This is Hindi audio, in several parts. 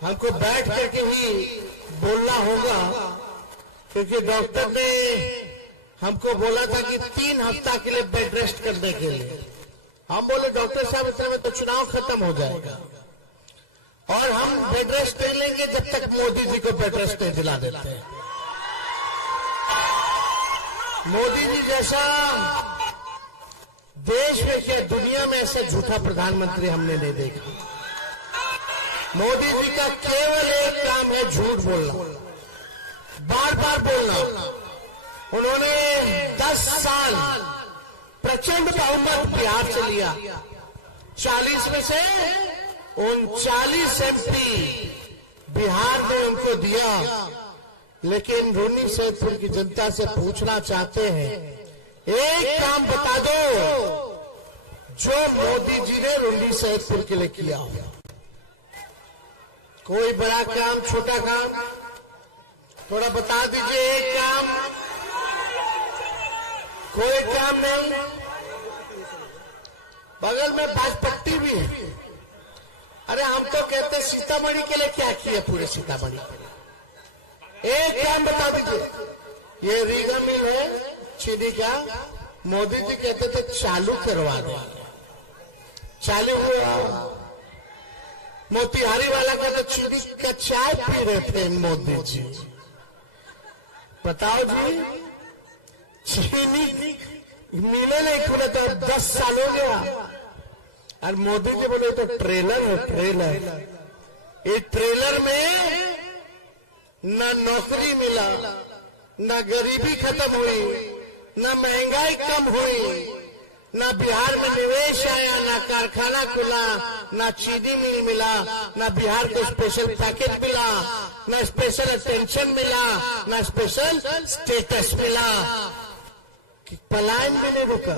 हमको बैठ करके ही बोलना होगा, क्योंकि डॉक्टर ने हमको बोला था कि 3 हफ्ता के लिए बेड रेस्ट करने के लिए। हम बोले डॉक्टर साहब इतने में तो चुनाव खत्म हो जाएगा और हम बेड रेस्ट नहीं लेंगे जब तक मोदी जी को बेड रेस्ट नहीं दिला देते हैं। मोदी जी जैसा देश में क्या दुनिया में ऐसे झूठा प्रधानमंत्री हमने नहीं देखा। मोदी जी का केवल एक काम है झूठ बोलना, बार बार बोलना। उन्होंने 10 साल प्रचंड बहुमत बिहार से लिया, 40 में से 39 MP बिहार ने उनको दिया। लेकिन रून्नी सैदपुर की जनता से पूछना चाहते हैं, एक काम बता दो जो मोदी जी ने रून्नी सैदपुर के लिए किया हो। कोई बड़ा काम, छोटा काम, थोड़ा बता दीजिए। एक काम, कोई काम नहीं। बगल में बाजपट्टी भी है। अरे हम तो कहते सीतामढ़ी के लिए क्या किया, पूरे सीतामढ़ी। एक काम बता दीजिए। ये रीगा मिल है चीनी का, मोदी जी कहते थे चालू करवा दो, चालू हुआ। मोतिहारी वाला का तो चीनी का चाय पी रहे थे मोदी जी। बताओ जी, चीनी मिले नहीं खुले तो 10 साल हो गया। और मोदी जी बोले तो ट्रेलर है, ट्रेलर। इस ट्रेलर में न नौकरी मिला, न गरीबी खत्म हुई, न महंगाई कम हुई, न बिहार में निवेश आया, न कारखाना खुला, न चीनी मिल मिला, न बिहार को स्पेशल पैकेज मिला, न स्पेशल अटेंशन मिला, न स्पेशल स्टेटस मिला। पलायन भी नहीं रुका,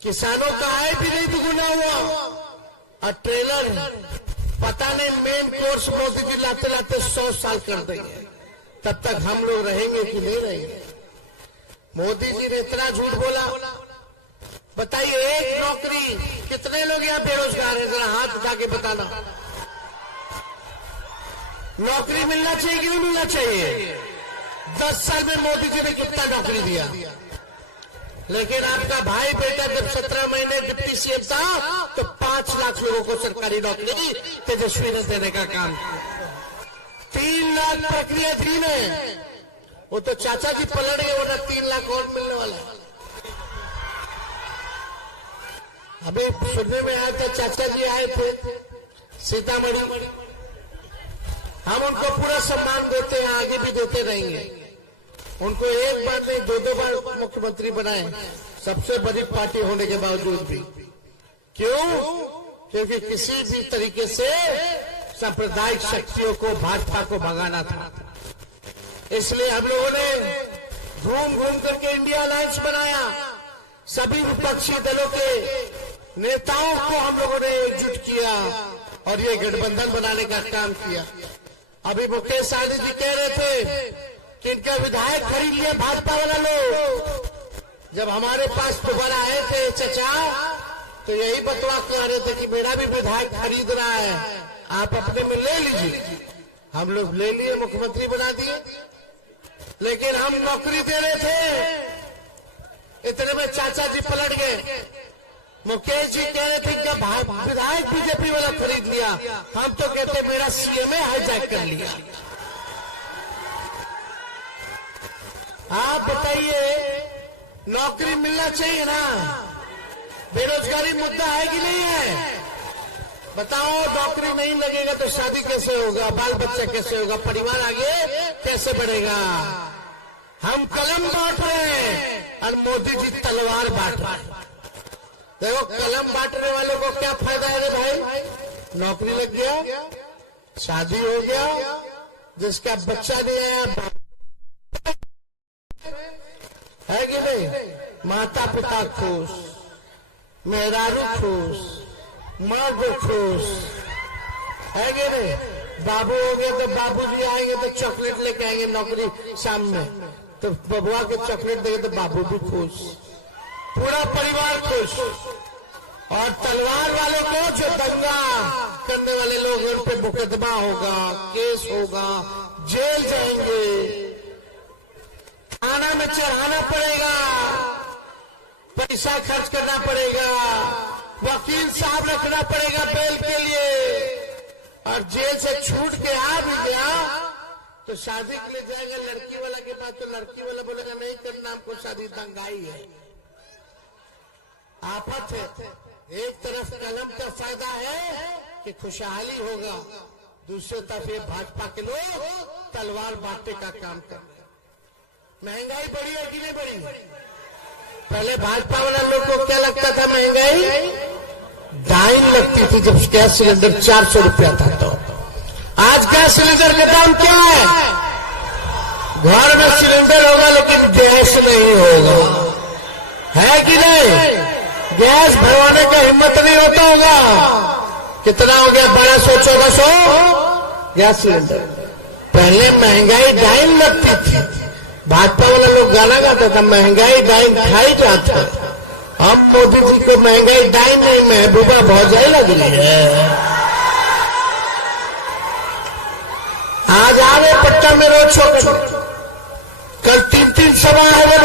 किसानों का आय भी नहीं दुगुना हुआ। और ट्रेलर पता नहीं मेन कोर्स मोदी जी लाते लाते 100 साल कर देंगे, तब तक हम लोग रहेंगे कि नहीं रहेंगे। मोदी जी ने इतना झूठ बोला। बताइए, एक नौकरी, कितने लोग यहाँ बेरोजगार हैं, जरा हाथ उठा के बताना। नौकरी मिलना चाहिए कि नहीं मिलना चाहिए? 10 साल में मोदी जी ने कितना नौकरी दिया। लेकिन आपका भाई बेटा जब 17 महीने डिप्टी सीएम था तो 5 लाख लोगों को सरकारी नौकरी तेजस्वी ने देने का काम किया। 3 लाख प्रक्रिया थी ने, वो तो चाचा जी पलट गए, वरना 3 लाख और मिलने वाला है। अभी सुनने में आया था चाचा जी आए थे सीतामढ़ी। हम उनको पूरा सम्मान देते हैं, आगे भी देते रहेंगे। उनको एक बार नहीं 2-2 बार मुख्यमंत्री बनाए, सबसे बड़ी पार्टी होने के बावजूद भी। क्यों? क्योंकि किसी भी तरीके से सांप्रदायिक शक्तियों को, भाजपा को भगाना था। इसलिए हम लोगों ने घूम घूम करके इंडिया अलायंस बनाया। सभी विपक्षी दलों के नेताओं को हम लोगों ने एकजुट किया और ये गठबंधन बनाने का काम किया। अभी मुकेश सहनी जी कह रहे थे कि इनका विधायक खरीद लिया भाजपा वाला लोग। जब हमारे पास दोबारा आए थे चचा, तो यही बतवा के आ रहे थे कि मेरा भी विधायक खरीद रहा है, आप अपने में ले लीजिए। हम लोग ले लिए, मुख्यमंत्री बना दिए। लेकिन हम नौकरी दे रहे थे, इतने में चाचा जी पलट गए। मुकेश जी कह रहे थे कि विधायक बीजेपी वाला खरीद लिया, हम तो कहते मेरा सीएम हाईजैक कर लिया। आप बताइए, नौकरी मिलना चाहिए ना? बेरोजगारी मुद्दा है कि नहीं है? बताओ, नौकरी नहीं लगेगा तो शादी कैसे होगा, बाल बच्चा कैसे होगा, परिवार आगे कैसे बढ़ेगा? हम कलम बांट रहे हैं और मोदी जी तलवार बांट रहे हैं। देखो, कलम बांटने वालों को क्या फायदा है रे भाई? नौकरी लग गया, शादी हो गया, जिसका बच्चा नहीं है कि नहीं, माता पिता खुश, मेहरारू खुश, मर्द खुश, है कि नहीं? बाबू हो गए तो बाबूजी आएंगे तो चॉकलेट लेके आएंगे नौकरी शाम में, तो बबुआ के चॉकलेट देंगे तो बाबू भी खुश, पूरा परिवार खुश। और तलवार वालों को जो दंगा करने वाले लोग हैं उन पे मुकदमा होगा, केस होगा, जेल जाएंगे, थाना में चढ़ाना पड़ेगा, पैसा खर्च करना पड़ेगा, वकील साहब रखना पड़ेगा बेल के लिए, और जेल से छूट के आ भी गया तो शादी के लिए जाएगा लड़की वाला के पास, तो लड़की वाला बोलेगा नहीं करना हमको शादी, दंगाई है, आफत है। एक तरफ कलम का फायदा है कि खुशहाली होगा, दूसरी तरफ ये भाजपा के लोग तलवार बांटने का काम कर रहे हैं। महंगाई बढ़ी है कि नहीं बढ़ी? पहले भाजपा वाला लोग को क्या लगता था महंगाई डाइन लगती थी जब गैस सिलेंडर 400 रुपया था, तो आज गैस सिलेंडर का दाम क्या है? घर में सिलेंडर होगा लेकिन गैस नहीं होगा, है कि नहीं? गैस भरवाने का हिम्मत नहीं होता होगा। कितना हो गया? 1200-1400 गैस सिलेंडर। पहले महंगाई डाइन लगती थी, भाजपा वाले लोग गाना गाता था महंगाई डाइन खाई जाता है। अब मोदी जी को महंगाई डाइन नहीं, महबूबा भौजाई लग रही है। आज आ रहे पट्टा में रोड शो, कल 3-3 सभा है।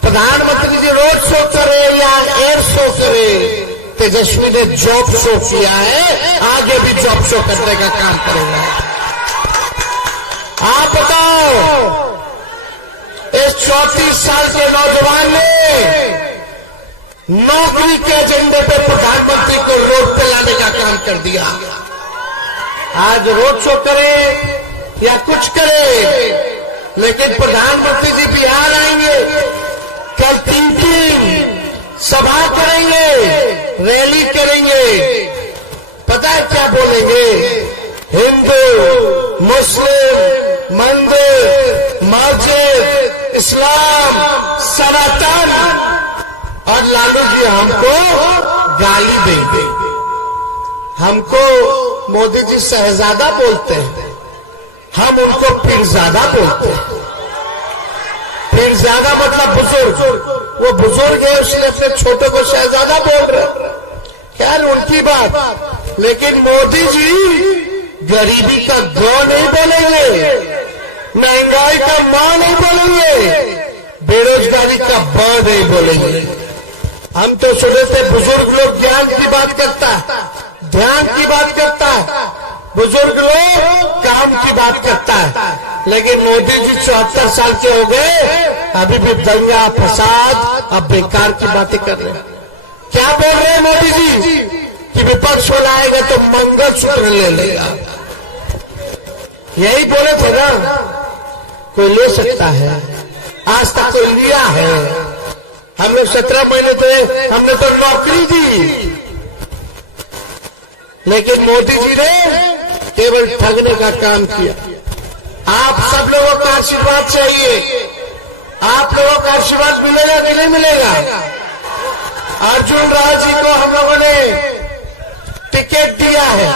प्रधानमंत्री जी रोड शो करे या एयर शो करे, तेजस्वी ने जॉब शो किया है, आगे भी जॉब शो करने का काम करेगा। आप बताओ, इस 34 साल के नौजवान ने नौकरी के एजेंडे पे प्रधानमंत्री को रोड पे लाने का काम कर दिया। आज रोड शो करे या कुछ करे, लेकिन प्रधानमंत्री जी बिहार आएंगे, कल 3 सभा करेंगे, रैली करेंगे। पता है क्या बोलेंगे? हिंदू, मुस्लिम, मंदिर, मस्जिद, इस्लाम, सनातन, और लालू जी हमको गाली देंगे। हमको मोदी जी शहजादा बोलते हैं, हम उनको पीरजादा बोलते हैं। पीरजादा मतलब बुजुर्ग, वो बुजुर्ग है उसने अपने छोटे को शहजादा बोल रहे। खैर उनकी बात, लेकिन मोदी जी गरीबी का गौ नहीं बोलेंगे, महंगाई का मां नहीं बोलेंगे, बेरोजगारी का ब नहीं बोलेंगे। हम तो सुने थे बुजुर्ग लोग ज्ञान की बात करता है, ध्यान की बात करता है, बुजुर्ग लोग काम की बात करता है, लेकिन मोदी जी 74 साल के हो गए, अभी भी दंगा फसाद अब बेकार की बातें कर रहे हैं। क्या बोल रहे हैं मोदी जी कि विपक्ष वाला आएगा तो मंगलसूत्र ले लेगा? यही बोले थे ना, कोई ले सकता है, आज तक कोई लिया है? हम लोग 17 महीने थे, हमने तो नौकरी दी, लेकिन मोदी जी ने केवल ठगने का काम किया। आप सब लोगों का आशीर्वाद चाहिए, आप लोगों का आशीर्वाद मिलेगा कि नहीं मिलेगा? अर्जुन राज जी को हम लोगों ने टिकट दिया है।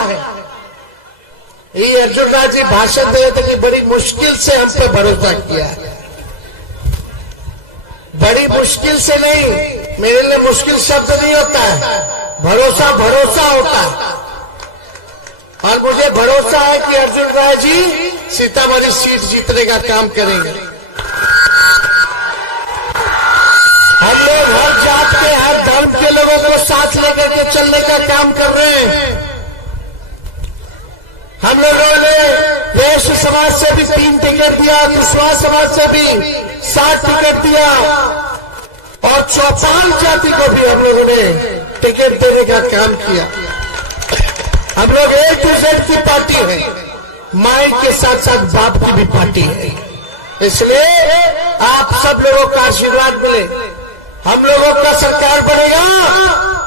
ये अर्जुन राज जी भाषण दे थे कि बड़ी मुश्किल से हम पे भरोसा किया है। बड़ी मुश्किल से नहीं, मेरे लिए मुश्किल शब्द नहीं होता है, भरोसा भरोसा होता है। और मुझे भरोसा है कि अर्जुन राय जी सीतामढ़ी सीट जीतने का काम करेंगे। हम लोग हर जात के, हर धर्म के लोगों को साथ लेकर के चलने का काम कर रहे हैं। हम लोगों ने वैश्य समाज से भी 3 टिकट दिया, कुशवाहा समाज से भी 7 टिकट दिया, और चौपाल जाति को भी हम लोगों ने टिकट देने का काम किया। हम लोग एक दूसरे की पार्टी है, माई के साथ साथ बाप की भी पार्टी है, इसलिए आप सब लोगों का आशीर्वाद मिले। हम लोगों का सरकार बनेगा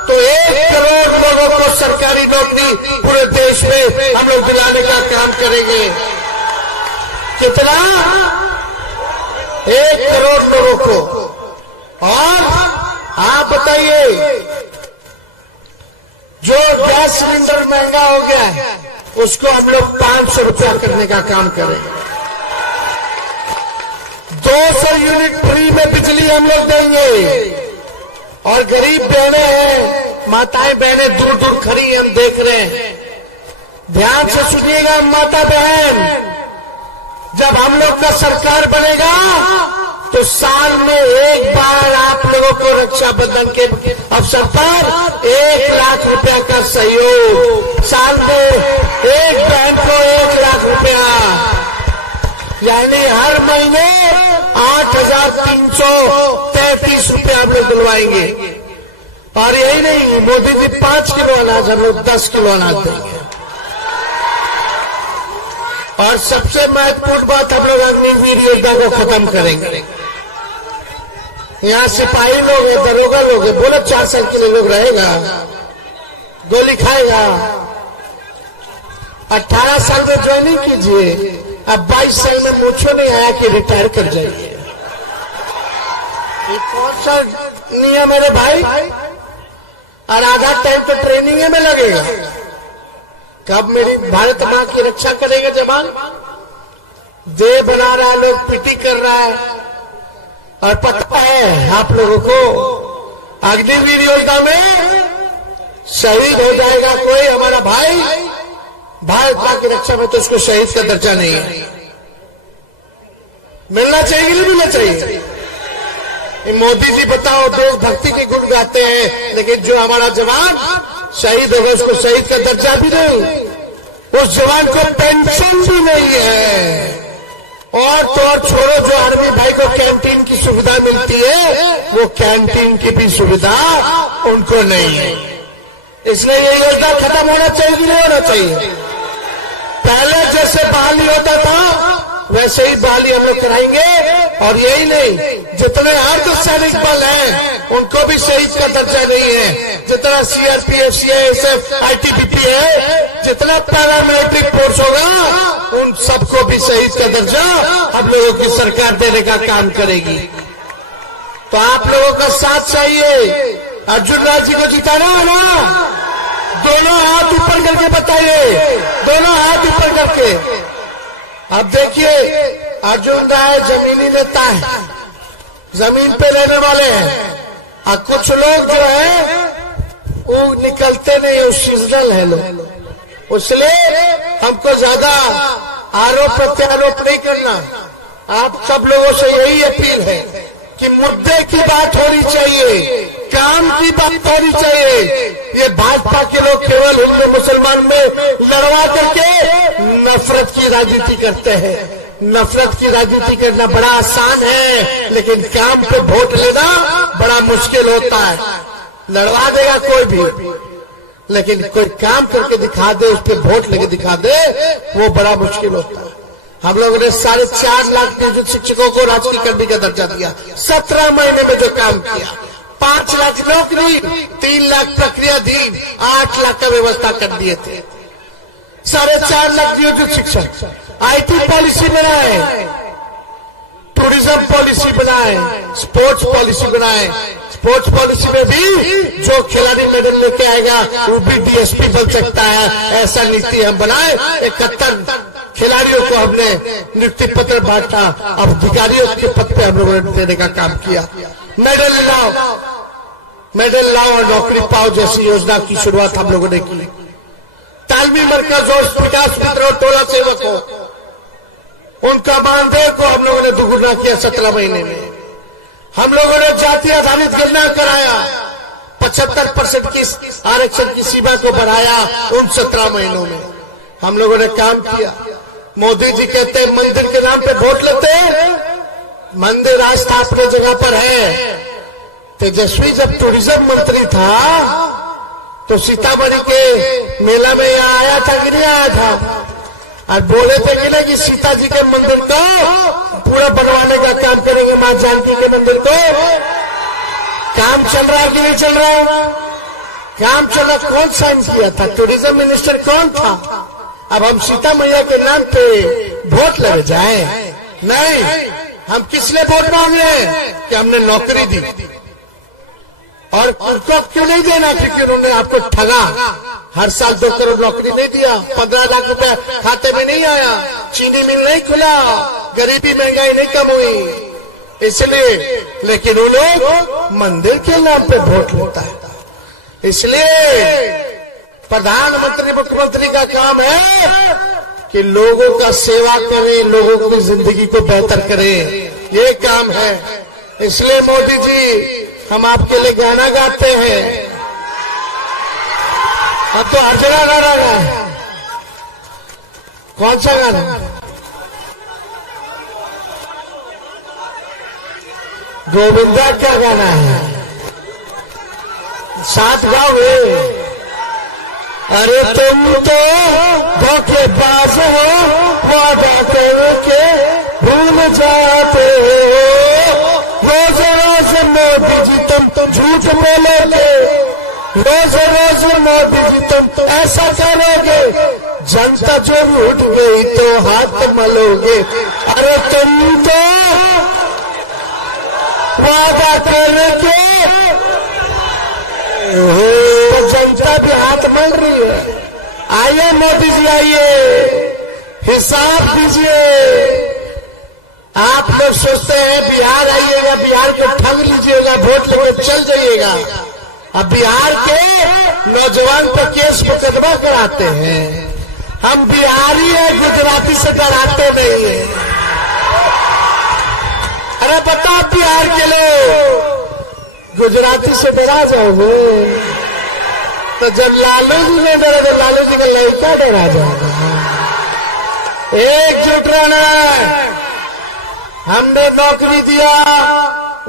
तो 1 करोड़ लोगों को सरकारी नौकरी पूरे देश में हम लोग दिलाने का काम करेंगे। कितना? 1 करोड़ लोगों को। और आप बताइए, जो गैस सिलेंडर महंगा हो गया है उसको हम लोग 500 रुपया करने का काम करेंगे। 200 यूनिट फ्री में बिजली हम लोग देंगे, और गरीब बहनें हैं माताएं बहनें दूर दूर खड़ी हम देख रहे हैं। ध्यान से सुनिएगा माता बहन, जब हम लोग का सरकार बनेगा तो साल में एक बार आप लोगों को रक्षाबंधन के अवसर पर 1 लाख रुपया का सहयोग, साल में एक बहन को 1 लाख रुपया, यानी हर महीने 8,333 रुपया हम लोग दिलवाएंगे। और यही नहीं, मोदी जी 5 किलो अनाज, हम लोग 10 किलो अनाज देंगे। और सबसे महत्वपूर्ण बात, हम लोग अग्निवीर योजना को खत्म करेंगे। यहाँ सिपाही लोग हैं, दरोगा लोग हैं, बोलो 4 साल के लिए लोग रहेगा, गोली खाएगा। 18 साल में ज्वाइनिंग कीजिए, अब 22 साल में मुझे नहीं आया कि रिटायर कर जाइए। ये कौन सा नियम है रे भाई? और आधा टाइम तो ट्रेनिंग में लगेगा। कब मेरी भारत मां की रक्षा करेगा जवान? देह बना रहा है, लोग पीटी कर रहा है। और पता है आप लोगों को, अग्निवीर योजना में शहीद हो जाएगा कोई हमारा भाई, भारत मां की रक्षा में, तो उसको शहीद का दर्जा नहीं है। मिलना चाहिए कि नहीं मिलना चाहिए? मोदी जी बताओ, देशभक्ति के गुण गाते हैं, लेकिन जो हमारा जवान शहीद होगा उसको शहीद का दर्जा भी नहीं, उस जवान को पेंशन भी नहीं है। और तो और छोड़ो, जो आर्मी भाई को कैंटीन की सुविधा मिलती है, वो कैंटीन की भी सुविधा उनको नहीं है। इसलिए ये योजना खत्म होना चाहिए कि नहीं होना चाहिए? पहले जैसे बहाली होता था वैसे ही बहाली हम लोग कराएंगे। और यही नहीं, जितने अर्धसैनिक बल हैं उनको भी शहीद का दर्जा नहीं है। जितना सीआरपीएफ, सीआईएसएफ, आईटीबीपी है, जितना पैरामिलिट्री फोर्स होगा, उन सबको भी शहीद का दर्जा हम लोगों की सरकार देने का काम करेगी। तो आप लोगों का साथ चाहिए। अर्जुन राज जी को जिताना है ना? दोनों हाथ ऊपर करके बताइए, दोनों हाथ ऊपर करके। अब देखिए, अर्जुन राय जमीनी नेता है, जमीन पे रहने वाले हैं। और कुछ लोग जो है वो निकलते नहीं, वो सीजनल है लोग। इसलिए हमको ज्यादा आरोप प्रत्यारोप नहीं करना। आप सब लोगों से यही अपील है कि मुद्दे की बात होनी चाहिए, काम की बात होनी चाहिए। ये भाजपा के लोग केवल हिंदू मुसलमान में लड़वा करके नफरत की राजनीति करते हैं। नफरत की राजनीति करना बड़ा आसान है, लेकिन काम पे वोट लेना बड़ा मुश्किल होता है। लड़वा देगा कोई भी, लेकिन कोई काम करके दिखा दे, उस पर वोट लेके दिखा दे, वो बड़ा मुश्किल होता है। हम लोगों ने 4.5 लाख नियोजित शिक्षकों को राजकीय कर्मी का दर्जा दिया। 17 महीने में जो काम किया, 5 लाख नौकरी, 3 लाख प्रक्रियाधीन, 8 लाख का व्यवस्था कर दिए थे। 4.5 लाख नियोजित शिक्षक, आईटी पॉलिसी बनाए, टूरिज्म पॉलिसी बनाए, स्पोर्ट्स पॉलिसी बनाए। स्पोर्ट्स पॉलिसी में भी जो खिलाड़ी मेडल लेके आएगा वो भी डीएसपी बन सकता है, ऐसा नीति हम बनाए। 71 खिलाड़ियों को हमने नियुक्ति पत्र बांटा, अब अधिकारियों के पद पे हम लोगों ने देने का काम किया। मेडल लाओ और नौकरी पाओ जैसी योजना की शुरुआत हम लोगों ने की। तालमी मरकज और विकास मित्र और टोला सेवकों, उनका मानदेय को हम लोगों ने दुगुना किया 17 महीने में। हम लोगों ने जाति आधारित गणना कराया, 75% की आरक्षण की सीमा को बढ़ाया उन 17 महीनों में। हम लोगों ने काम किया। मोदी जी कहते हैं मंदिर के नाम पे वोट लेते हैं, मंदिर आस्था अपनी जगह पर है। तेजस्वी जब टूरिज्म मंत्री था तो सीतामढ़ी के मेला में यहाँ आया था कि नहीं आया था? और बोले थे कि नहीं कि सीता जी के मंदिर को पूरा बनवाने का काम करेंगे, मां जानकी के मंदिर को। काम चल रहा है कि नहीं चल रहा है? काम चल रहा। कौन साइन किया था? टूरिज्म मिनिस्टर कौन था? अब हम सीता मैया के नाम पे वोट लग जाए? नहीं, हम किस लिए वोट मांग रहे हैं? कि हमने नौकरी दी। और उनको क्यों नहीं देना? क्योंकि उन्होंने आपको ठगा। हर साल 2 करोड़ नौकरी नहीं दिया, 15 लाख रुपए खाते में नहीं आया, चीनी मिल नहीं खुला, गरीबी महंगाई नहीं कम हुई, इसलिए। लेकिन वो लोग मंदिर के नाम पे वोट लेता है। इसलिए प्रधानमंत्री मुख्यमंत्री का काम है कि लोगों का सेवा करें, लोगों की जिंदगी को बेहतर करें, ये काम है। इसलिए मोदी जी हम आपके लिए गाना गाते हैं। अब तो हर जगह गाना है। कौन सा गाना? गोविंदा का गाना है, साथ गाओ। अरे तुम तो धोखेबाज हो, वादा करके भूल जाते हो। रोज रोज मोदी जी तुम झूठ बोलोगे, रोज रोज मोदी जी तुम ऐसा करोगे, जनता जो उठ गई तो हाथ मलोगे। अरे तुम तो वादा करके तो जनता भी हाथ मल रही है। आइए मोदी जी, आइए, हिसाब दीजिए। आप लोग सोचते हैं बिहार आइएगा, बिहार को ठग लीजिएगा, वोट लेकर चल जाइएगा। अब बिहार के नौजवान पर केस मुकदमा कराते हैं। हम बिहारी हैं, गुजराती से डराते नहीं है। अरे बताओ बिहार के लोग, गुजराती से डरा जाओगे तो जब लालू जी ने डरा तो लालू जी का लड़का डरा जाएगा। एकजुट रहना। हमने नौकरी दिया,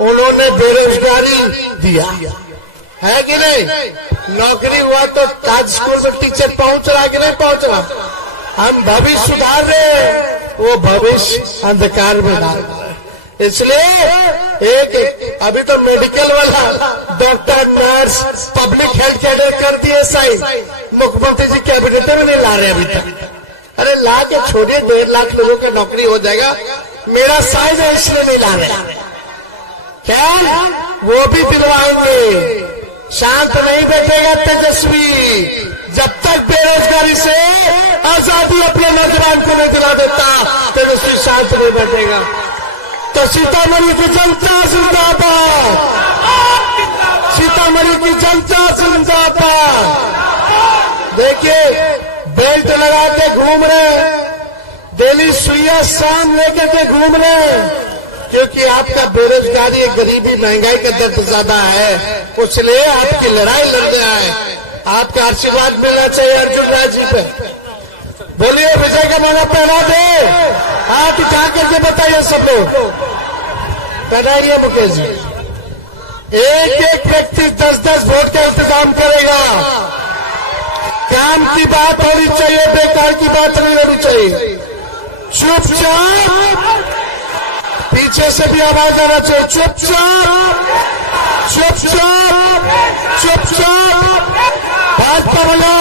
उन्होंने बेरोजगारी दिया, है कि नहीं? नौकरी हुआ तो आज स्कूल में टीचर पहुंच रहा कि नहीं पहुंच रहा? हम भविष्य सुधार रहे, वो भविष्य अंधकार में डाल रहे। इसलिए एक अभी तो मेडिकल वाला doctor, nurse, public health cadre कर दिए साइन। मुख्यमंत्री जी कैबिनेट में नहीं ला रहे अभी तक। अरे ला के छोड़िए, 1.5 लाख लोगों की नौकरी हो जाएगा। मेरा साइज है इसलिए नहीं ला रहे। क्या वो भी दिलवाएंगे। शांत नहीं बैठेगा तेजस्वी जब तक बेरोजगारी से आजादी अपने नौजवान को नहीं दिला देता। तेजस्वी शांत नहीं बैठेगा। तो सीतामढ़ी की जनता जिंदाबाद, सीतामढ़ी की जनता जिंदाबाद। देखिए बेल्ट लगा के घूम रहे, डेली सुइया शाम लेकर के घूम रहे, क्योंकि आपका बेरोजगारी, गरीबी, महंगाई का दर्द ज्यादा है, इसलिए आपकी लड़ाई लड़ रहा है। आपका आशीर्वाद मिलना चाहिए अर्जुन राज जी पे। बोलिए विजय का माला पहना दे, हाथ उठा करके बताइए सब लोग, पहनाइए मुकेश जी। एक एक व्यक्ति 10-10 वोट का इंतजाम करेगा। काम की बात होनी चाहिए, बेकार की बात नहीं होनी चाहिए। चुपचाप, पीछे से भी आवाज आना चाहिए, चुपचाप चुपचाप चुपचाप। भाजपा वाला